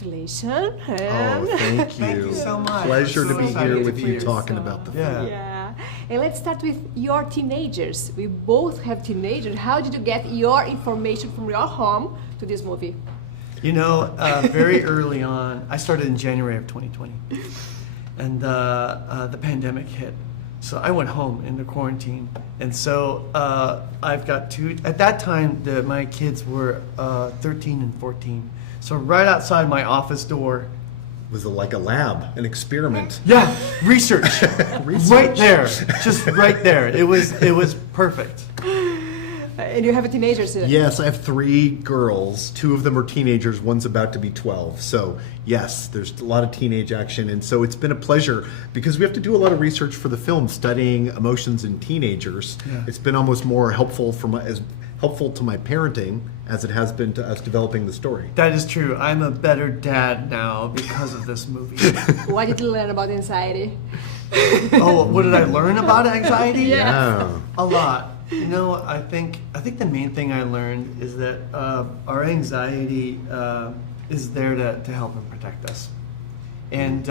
congratulations. Oh, thank you. Thank you so much. Pleasure to So be excited here with to you hear. talking about the film. Yeah. And let's start with your teenagers. We both have teenagers. How did you get your information from your home to this movie? You know, very early on, I started in January of 2020, and the pandemic hit. So I went home into quarantine, and so I've got two. At that time, my kids were 13 and 14. So right outside my office door. It was like a lab, an experiment. Yeah, research. Right there, just right there. It was perfect. And you have teenagers. Yes, I have 3 girls. 2 of them are teenagers. One's about to be 12. So yes, there's a lot of teenage action. And so it's been a pleasure because we have to do a lot of research for the film, studying emotions in teenagers. Yeah. It's been almost more helpful as helpful to my parenting as it has been to us developing the story. That is true. I'm a better dad now because of this movie. What did you learn about anxiety? Oh, what did I learn about anxiety? Yeah. A lot. You know, I think the main thing I learned is that our anxiety is there to help and protect us, and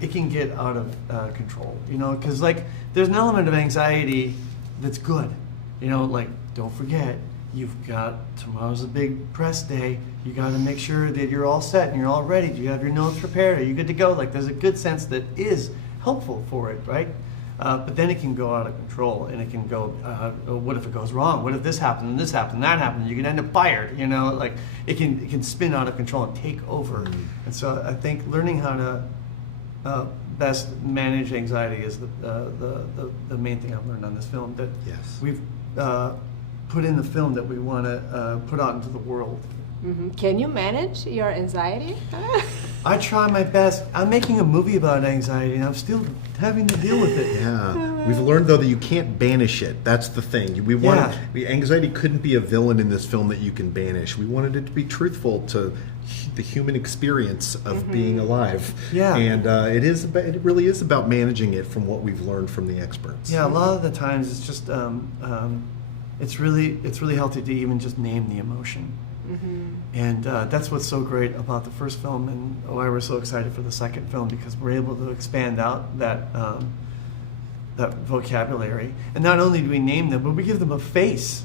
it can get out of control. You know, because like there's an element of anxiety that's good. You know, like don't forget tomorrow's a big press day. You got to make sure that you're all set and you're all ready. Do you have your notes prepared? Are you good to go? Like there's a good sense that is helpful for it, right? But then it can go out of control, and it can go, what if it goes wrong? What if this happened, and this happened, and that happened? You can end up fired, you know? Like, it can spin out of control and take over. Mm-hmm. And so I think learning how to best manage anxiety is the main thing I've learned on this film, that Yes. we've put in the film that we want to put out into the world. Mm-hmm. Can you manage your anxiety? I try my best. I'm making a movie about anxiety, and I'm still having to deal with it. Yeah, we've learned though that you can't banish it. That's the thing. Anxiety couldn't be a villain in this film that you can banish. We wanted it to be truthful to the human experience of being alive. Yeah, and it really is about managing it from what we've learned from the experts. Yeah, a lot of the times it's just it's really healthy to even just name the emotion. Mm-hmm. And that's what's so great about the first film, and why we're so excited for the second film, because we're able to expand out that vocabulary. And not only do we name them, but we give them a face.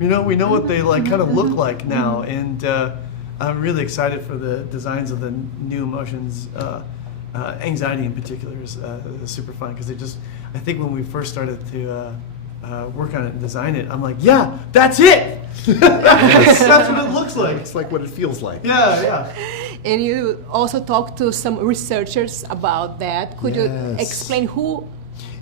You know, we know what they like kind of look like now, and I'm really excited for the designs of the new emotions. Anxiety in particular is super fun, because I think when we first started to work on it and design it, I'm like, yeah, that's it. That's what it looks like. It's like what it feels like. Yeah. And you also talked to some researchers about that. Could you Yes. explain who?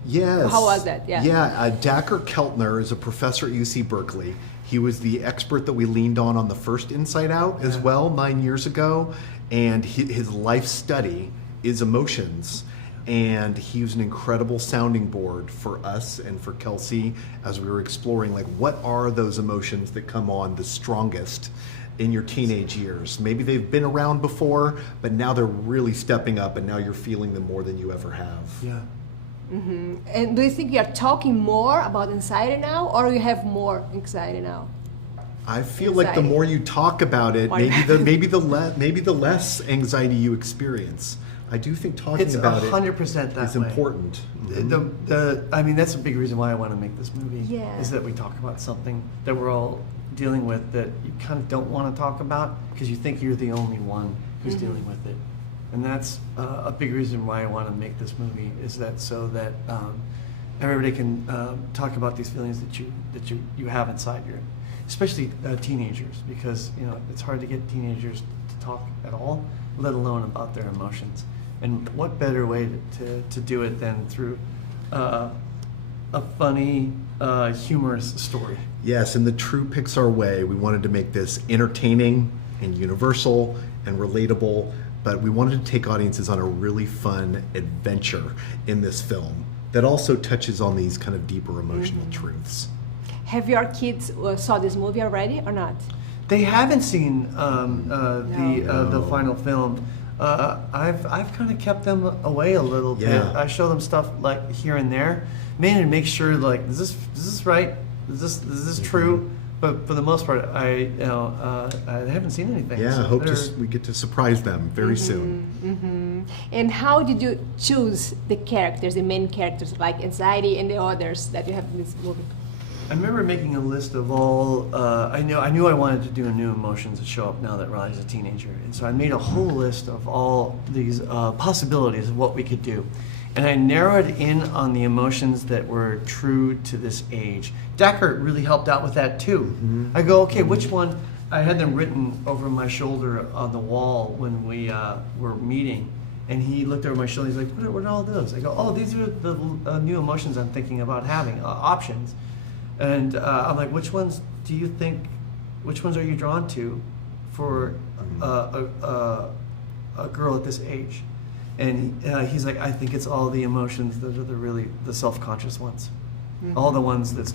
Yes. How was that? Yeah. Yeah. Dacher Keltner is a professor at UC Berkeley. He was the expert that we leaned on the first Inside Out as well 9 years ago, and his life study is emotions. And he was an incredible sounding board for us and for Kelsey as we were exploring, like, what are those emotions that come on the strongest in your teenage years? Maybe they've been around before, but now they're really stepping up, and now you're feeling them more than you ever have. Yeah. Mm-hmm. And do you think you are talking more about anxiety now, or you have more anxiety now? I feel like the more you talk about it, maybe the less anxiety you experience. I do think talking about it 100% that is way. important. I mean, that's a big reason why I want to make this movie. Yeah. Is that we talk about something that we're all dealing with that you kind of don't want to talk about because you think you're the only one who's dealing with it. And that's a big reason why I want to make this movie, is that so that everybody can talk about these feelings that you have inside you, especially teenagers, because it's hard to get teenagers to talk at all, let alone about their emotions. And what better way to do it than through a funny, humorous story? Yes, in the true Pixar way, we wanted to make this entertaining and universal and relatable, but we wanted to take audiences on a really fun adventure in this film that also touches on these kind of deeper emotional truths. Have your kids saw this movie already or not? They haven't seen the final film. I've kind of kept them away a little bit. I show them stuff like here and there, mainly to make sure, like, is this right? Is this true? But for the most part, I haven't seen anything. Yeah, so I hope they're- we get to surprise them very soon. And how did you choose the characters, the main characters, like Anxiety and the others that you have in this movie? I remember making a list of all. I knew I wanted to do new emotions that show up now that Riley's a teenager, and so I made a whole list of all these possibilities of what we could do, and I narrowed in on the emotions that were true to this age. Deckard really helped out with that too. I go, okay, which one? I had them written over my shoulder on the wall when we were meeting, and he looked over my shoulder. He's like, "What are all those?" I go, "Oh, these are the new emotions I'm thinking about having, options." And I'm like, which ones do you think, which ones are you drawn to for a girl at this age? And he's like, I think it's all the emotions that are the self-conscious ones. All the ones that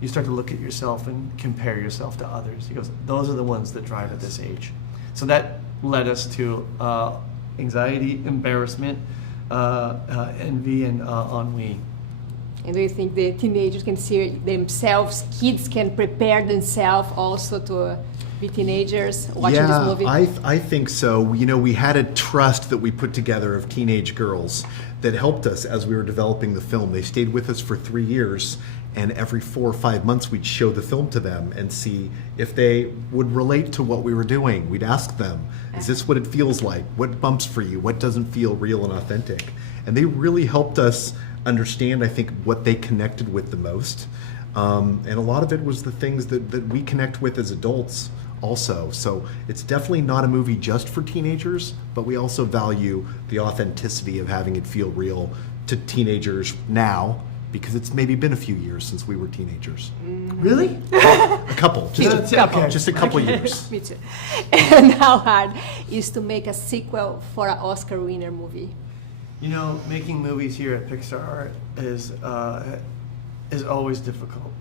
you start to look at yourself and compare yourself to others. He goes, those are the ones that drive at this age. So that led us to anxiety, embarrassment, envy, and ennui. And do you think the teenagers can see themselves, kids can prepare themselves also to be teenagers watching this movie? I think so. You know, we had a trust that we put together of teenage girls that helped us as we were developing the film. They stayed with us for 3 years, and every 4 or 5 months we'd show the film to them and see if they would relate to what we were doing. We'd ask them, is this what it feels like? What bumps for you? What doesn't feel real and authentic? And they really helped us understand, I think, what they connected with the most. And a lot of it was the things that we connect with as adults also. So it's definitely not a movie just for teenagers, but we also value the authenticity of having it feel real to teenagers now, because it's maybe been a few years since we were teenagers. Really? A couple, just a couple years. Me too. And how hard is to make a sequel for an Oscar winner movie? You know, making movies here at Pixar is always difficult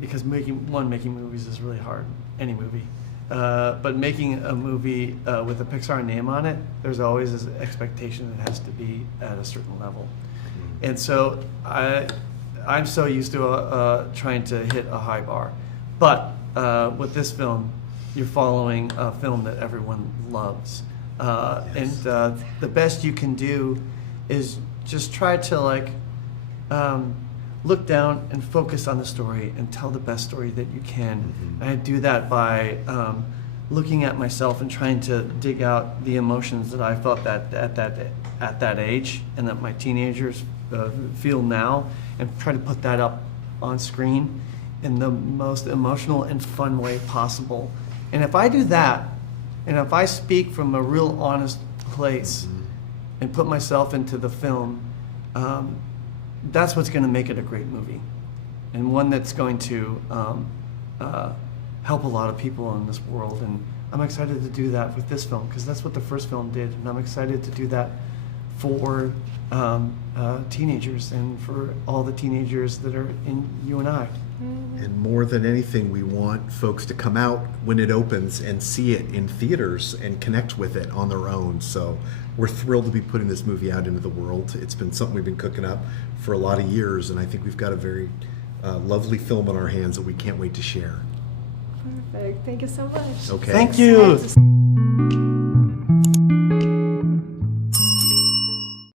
because making movies is really hard. Any movie, but making a movie with a Pixar name on it, there's always this expectation that it has to be at a certain level, and so I'm so used to trying to hit a high bar, but with this film, you're following a film that everyone loves. And the best you can do is just try to look down and focus on the story and tell the best story that you can. And I do that by looking at myself and trying to dig out the emotions that I felt that at that age and that my teenagers feel now, and try to put that up on screen in the most emotional and fun way possible. And if I do that, and if I speak from a real honest place and put myself into the film, that's what's going to make it a great movie, and one that's going to help a lot of people in this world. And I'm excited to do that with this film because that's what the first film did, and I'm excited to do that for teenagers and for all the teenagers that are in you and I. And more than anything, we want folks to come out when it opens and see it in theaters and connect with it on their own. So we're thrilled to be putting this movie out into the world. It's been something we've been cooking up for a lot of years, and I think we've got a very lovely film on our hands that we can't wait to share. Perfect. Thank you so much. Okay. Thank you.